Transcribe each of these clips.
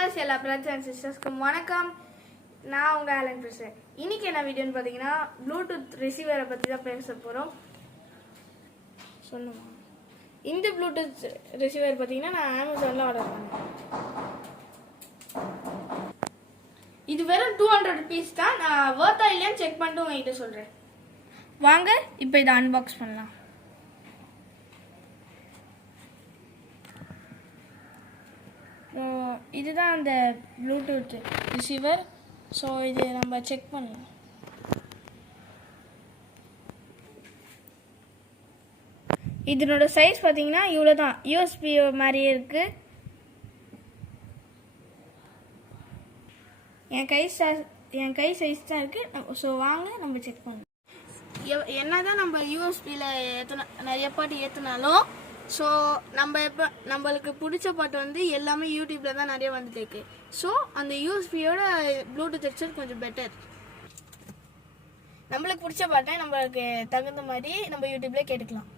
Viewers எல்லா brothers and சிஸ்டர்ஸ்க்கும் வணக்கம். நான் உங்கள் ஆலன் பேசுகிறேன். இன்றைக்கி என்ன வீடியோன்னு பார்த்தீங்கன்னா ப்ளூடூத் ரிசீவரை பற்றி தான் பேச போகிறோம். சொல்லுமா, இந்த ப்ளூடூத் ரிசீவர் பார்த்தீங்கன்னா நான் அமேசானில் ஆர்டர் பண்ணேன். இது வெறும் 200 rupees தான். நான் வர்த்தா இல்லையான்னு செக் பண்ணிட்டு உங்ககிட்ட சொல்கிறேன். வாங்க இப்போ இதை அன்பாக்ஸ் பண்ணலாம். இதுதான் அந்த ப்ளூடூத் ரிசீவர். ஸோ இது நம்ம செக் பண்ணலாம். இதனோட சைஸ் பார்த்தீங்கன்னா இவ்வளோ தான், யூஎஸ்பி மாதிரியே இருக்குது. என் கை சைஸ் தான் இருக்குது. ஸோ வாங்க நம்ம செக் பண்ணலாம். என்ன தான் நம்ம யூஎஸ்பியில் நிறைய பாட்டு ஏற்றினாலும் ஸோ நம்மளுக்கு பிடிச்ச பாட்டு வந்து எல்லாமே யூடியூப்பில் தான் நிறைய வந்துட்டு இருக்கு. ஸோ அந்த யூஎஸ்பியோட ப்ளூடூத் ஹெட்செட் கொஞ்சம் பெட்டர். நம்மளுக்கு பிடிச்ச பாட்டை நம்மளுக்கு தகுந்த மாதிரி நம்ம யூடியூப்ல கேட்டுக்கலாம்.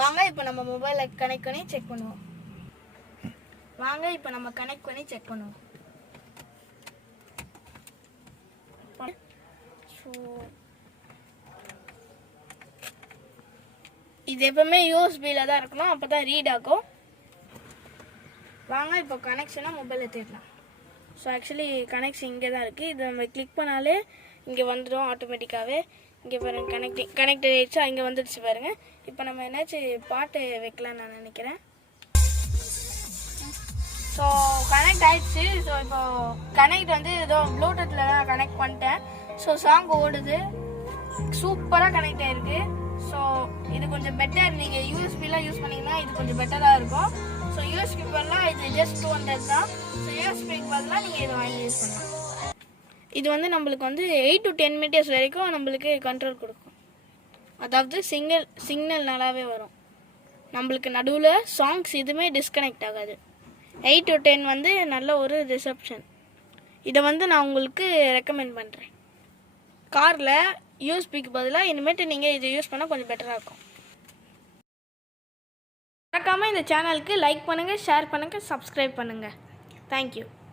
வாங்க இப்போ நம்ம மொபைலை கனெக்ட் பண்ணி செக் பண்ணுவோம். ஸோ இது எப்பவுமே யூஎஸ்பியில் தான் இருக்கணும், அப்போ தான் ரீட் ஆகும். வாங்க இப்போ கனெக்ஷனை மொபைலில் தேடலாம். ஸோ ஆக்சுவலி கனெக்ஷன் இங்கே தான் இருக்குது. இது நம்ம கிளிக் பண்ணாலே இங்கே வந்துடும் ஆட்டோமேட்டிக்காகவே. இங்கே பாருங்கள், கனெக்ட் ஆகிடுச்சா, இங்கே வந்துடுச்சு பாருங்கள். இப்போ நம்ம என்னாச்சும் பாட்டு வைக்கலான்னு நான் நினைக்கிறேன். ஸோ கனெக்ட் ஆகிடுச்சு. ஸோ இப்போ கனெக்ட் வந்து ஏதோ ப்ளூடூத்தில் தான் கனெக்ட் பண்ணிட்டேன். ஸோ சாங் ஓடுது, சூப்பராக கனெக்ட் ஆகிருக்கு. ஸோ இது கொஞ்சம் பெட்டர். நீங்கள் யூஎஸ்பிலாம் யூஸ் பண்ணிங்கன்னா இது கொஞ்சம் பெட்டராக இருக்கும். ஸோ யூஎஸ்பி பதிலாக இது ஜஸ்ட் 200 தான். ஸோ யூஎஸ்பிக்கு பதிலாக நீங்கள் இதை வாங்கி யூஸ் பண்ணலாம். இது வந்து நம்மளுக்கு வந்து 8 to 10 meters வரைக்கும் நம்மளுக்கு கண்ட்ரோல் கொடுக்கும். அதாவது சிக்னல் நல்லாவே வரும். நம்மளுக்கு நடுவில் சாங்ஸ் எதுவுமே டிஸ்கனெக்ட் ஆகாது. 8 to 10 வந்து நல்ல ஒரு ரிசப்ஷன். இதை வந்து நான் உங்களுக்கு ரெக்கமெண்ட் பண்ணுறேன். காரில் யூஎஸ்பிக்கு பதிலாக இனிமேட்டு நீங்கள் இதை யூஸ் பண்ணால் கொஞ்சம் பெட்டராக இருக்கும். மறக்காமல் இந்த சேனலுக்கு லைக் பண்ணுங்கள், ஷேர் பண்ணுங்கள், சப்ஸ்கிரைப் பண்ணுங்கள். தேங்க்யூ.